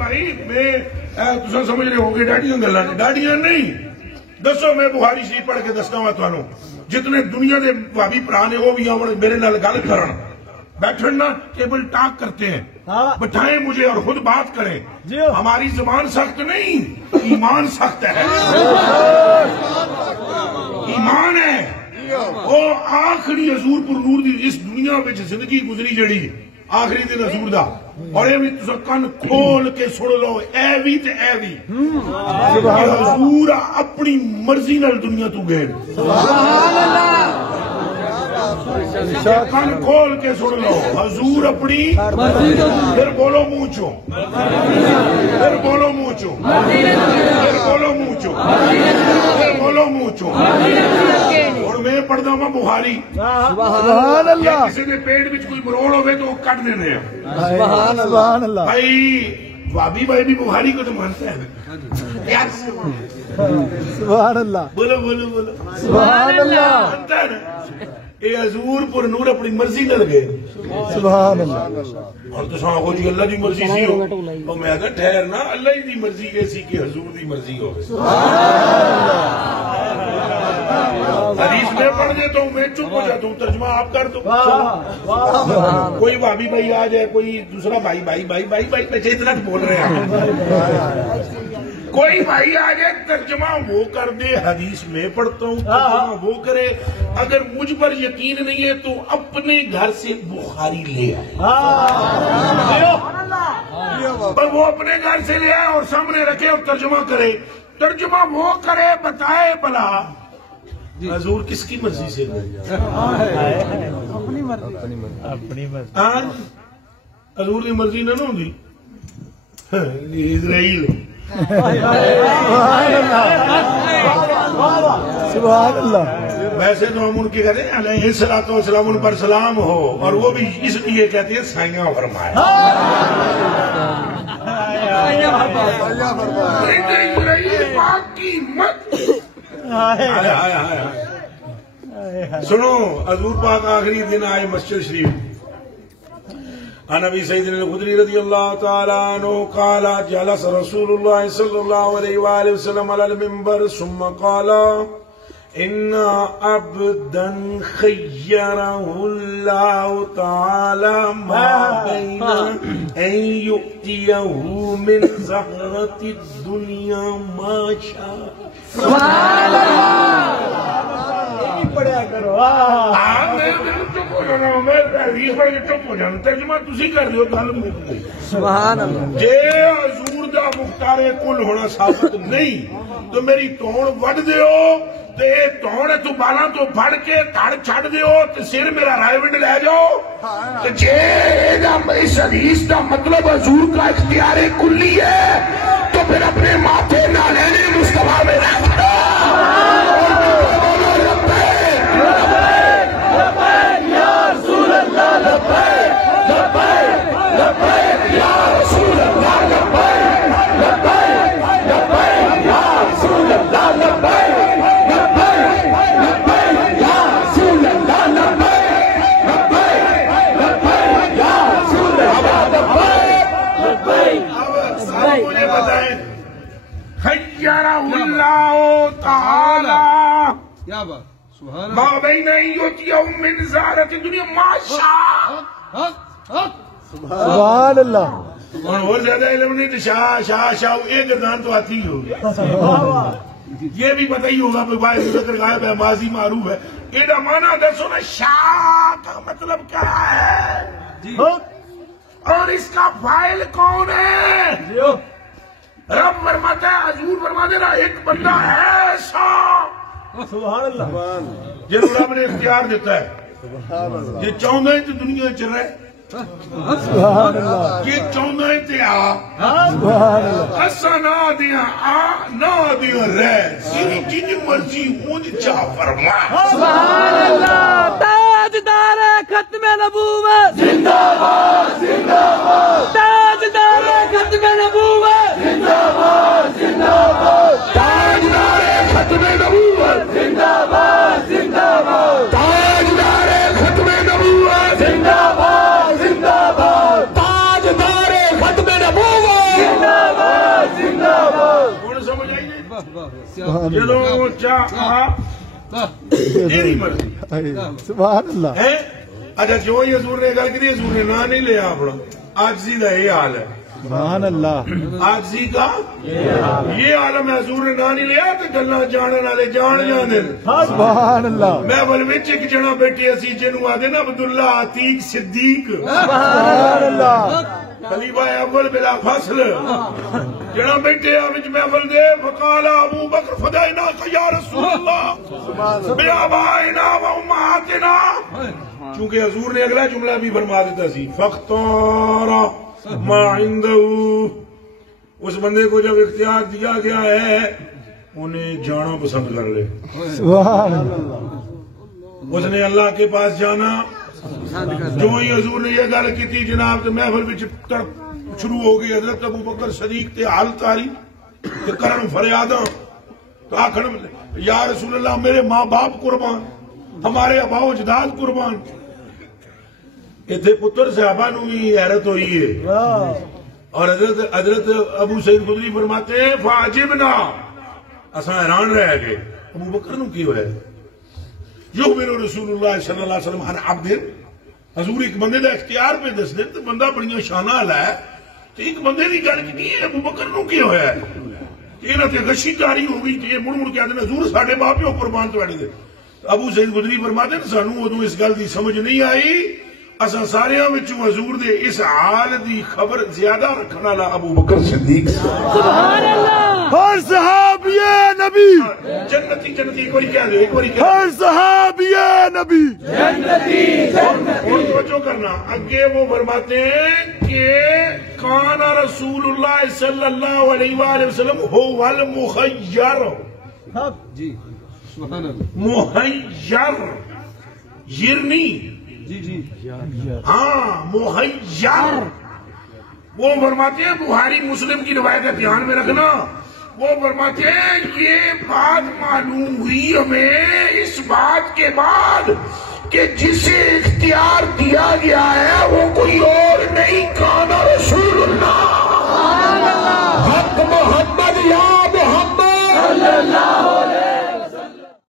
بھائی میں تسا سمجھ رہے ہو گے ڈاڈیاں گلاں نے ڈاڈیاں نہیں دسو میں بخاری شریف پڑھ کے دستا ہوں تانوں جتنے دنیا دے بھابی بھرا نے وہ بھی آون میرے نال گل کرن بیٹھن نا ٹیبل ٹاک کرتے ہیں بٹھائیں مجھے اور خود بات کریں ہماری زبان سخت نہیں ایمان سخت ہے ایمان ہے وہ آخری حضور پر نور دی اس دنیا میں زندگی گزری جڑی آخری دن حضور دا اور یہ بھی تسا کن کھول کے سن لو اے بھی تے اے بھی حضور اپنی مرضی نال دنیا تو گئے سبحان اللہ کن کھول کے سن لو حضور اپنی پھر بولو منہ چو پھر بولو منہ چو پھر بولو منہ چو پھر بولو منہ چو اور میں پڑھتا ہوں بخاری سبحان اللہ کسی نے پیٹ وچ کوئی مروڑ ہوئے تو وہ کٹ دینے ہیں سبحان اللہ بھائی بابی بھائی بھی بخاری کو تو مانتا ہے سبحان اللہ بولو بولو بولو سبحان اللہ مانتا ہے نا اے حضور پر نور اپنی مرضی نہ لگے سبحان اللہ اور تو ساں جی اللہ دی مرضی سی ہو اور میں اگر ٹھہر نا اللہ ہی دی مرضی ایسی کہ حضور دی مرضی ہو حدیث میں پڑھ دیتا ہوں میں چپ ہو جاتا ہوں ترجمہ آپ کر دو کوئی بھابی بھائی آ جائے کوئی دوسرا بھائی بھائی بھائی بھائی بھائی پیچھے اتنا بول رہے ہیں کوئی بھائی آ جائے ترجمہ وہ کر دے حدیث میں پڑھتا ہوں ترجمہ وہ کرے اگر مجھ پر یقین نہیں ہے تو اپنے گھر سے بخاری لے آئے پر وہ اپنے گھر سے لے آئے اور سامنے رکھے اور ترجمہ کرے ترجمہ وہ کرے بتائے بلا حضور کس کی مرضی سے اپنی مرضی حضور کی مرضی نہ ہوگی اسرائیل سبحان اللہ ویسے تو ہم ان کے کہتے ہیں علیہ الصلوۃ والسلام ان پر سلام ہو اور وہ بھی اس لیے کہتے ہیں سایہ فرمائے سنو حضور پاک آخری دن آئے مسجد شریف عن ابي سعيد الخدري رضي الله تعالى عنه قال جلس رسول الله صلى الله عليه واله وسلم على المنبر ثم قال ان عبدا خيره الله تعالى ما بين ان يؤتيه من زهرة الدنيا ما شاء سبحان اللہ پڑھیا کرو ترجمہ تسی کر رہے ہو گل سبحان اللہ جے حضور دا مختار کل ہونا ثابت نہیں تو میری توڑ وڈ دیو تے توڑ تو بالاں تو پھڑ کے تڑ چھڑ دیو تے سر میرا رائے ونڈ لے جاؤ تے جے اس حدیث دا مطلب حضور کا اختیار کلی ہے تو پھر اپنے ماتھے نالین مصطفیٰ میں رکھ دو ما بین یؤتیہم من زہرۃ الدنیا ما شاء سبحان اللہ اور زیادہ علم نہیں تو شاہ شاہ شاہ ایک گردان تو آتی ہی ہوگی یہ بھی پتہ ہی ہوگا بھائی ذکر غائب ہے ماضی معروف ہے یہ معنی دسو نا شاہ کا مطلب کیا ہے اور اس کا فاعل کون ہے رب فرماتا ہے حضور فرماتے نا ایک بندہ ایسا سبحان اللہ جن رب نے اختیار دیتا ہے یہ چاہتا ہے تو دنیا چل رہا ہے سبحان اللہ یہ چاہتا ہے تے آ سبحان اللہ اسا نہ دیا آ نہ دیا رہ سیری جن مرضی اون چاہ فرما سبحان اللہ تاجدار ختم نبوت زندہ باد زندہ باد تاجدار ختم نبوت زندہ باد زندہ باد تاجدار ختم نبوت زندہ باد زندہ باد تاجدار ختم نبوت زندہ باد زندہ باد تاجدار ختم نبوت زندہ جدو چاہ تیری مرضی سبحان اللہ ہے. اچھا جو ہی حضور نے گل کی حضور نے نہ نہیں لیا اپنا. عاجزی کا یہ حال ہے. سبحان اللہ عاجزی کا یہ عالم ہے. حضور نے نہ نہیں لیا تو گلا جاننے والے جان جانے. سبحان اللہ میں بل وچ ایک جنا بیٹھے اسی جنوں آدھے نا عبداللہ عتیق صدیق سبحان اللہ خلیفہ اول بلا فصل جنا بیٹھے وچ محفل دے. فقال ابو بکر فدائناک یا رسول اللہ بآبائنا و امہاتنا. چونکہ حضور نے اگلا جملہ بھی فرما دیتا سی فاختار ما عنده. اس بندے کو جب اختیار دیا گیا ہے انہیں جانا پسند کر لے. سبحان اللہ اس نے اللہ کے پاس جانا. جو ہی حضور نے یہ گل کی تھی جناب تو محفل بھی شروع ہو گئی. حضرت ابو بکر صدیق تے حال تاری تے کرن فریاداں تو آخر یا رسول اللہ میرے ماں باپ قربان ہمارے آبا و اجداد قربان. اتنے پتر صحابہ نو بھی حیرت ہوئی ہے. اور حضرت ابو سعید خدری فرماتے ہیں فاجبنا اساں حیران رہ گئے. ابو بکر نو کی ہوئے یخبر رسول اللہ صلی اللہ علیہ وسلم عن عبد. حضور ایک بندے دا اختیار پہ دس دے تو بندہ بڑی شانہ والا ہے تو ایک بندے دی گل کی ابو بکر نو کی ہوا ہے انہاں تے غشی جاری ہو گئی کہ مڑ مڑ کے آدھے حضور ساڈے باپ پیو قربان تواڈے دے. ابو سعید خدری فرماتے ہیں سانو ادوں اس گل دی سمجھ نہیں آئی. اساں ساریاں وچوں حضور دے اس حال دی خبر زیادہ رکھن والا ابو بکر صدیق. سبحان اللہ. ہر صحابی نبی جنتی جنتی ایک باری کہہ دے ایک باری کہہ ہر صحابی نبی جنتی اور توجہ کرنا. اگے وہ فرماتے ہیں کہ کان رسول اللہ صلی اللہ علیہ وآلہ وسلم هو المخیر. جی سبحان اللہ مخیر یرنی جی جی ہاں مخیر. وہ فرماتے ہیں بخاری مسلم کی روایت ہے دھیان میں رکھنا. وہ فرماتے ہیں یہ بات معلوم ہوئی ہمیں اس بات کے بعد کہ جسے اختیار دیا گیا ہے وہ کوئی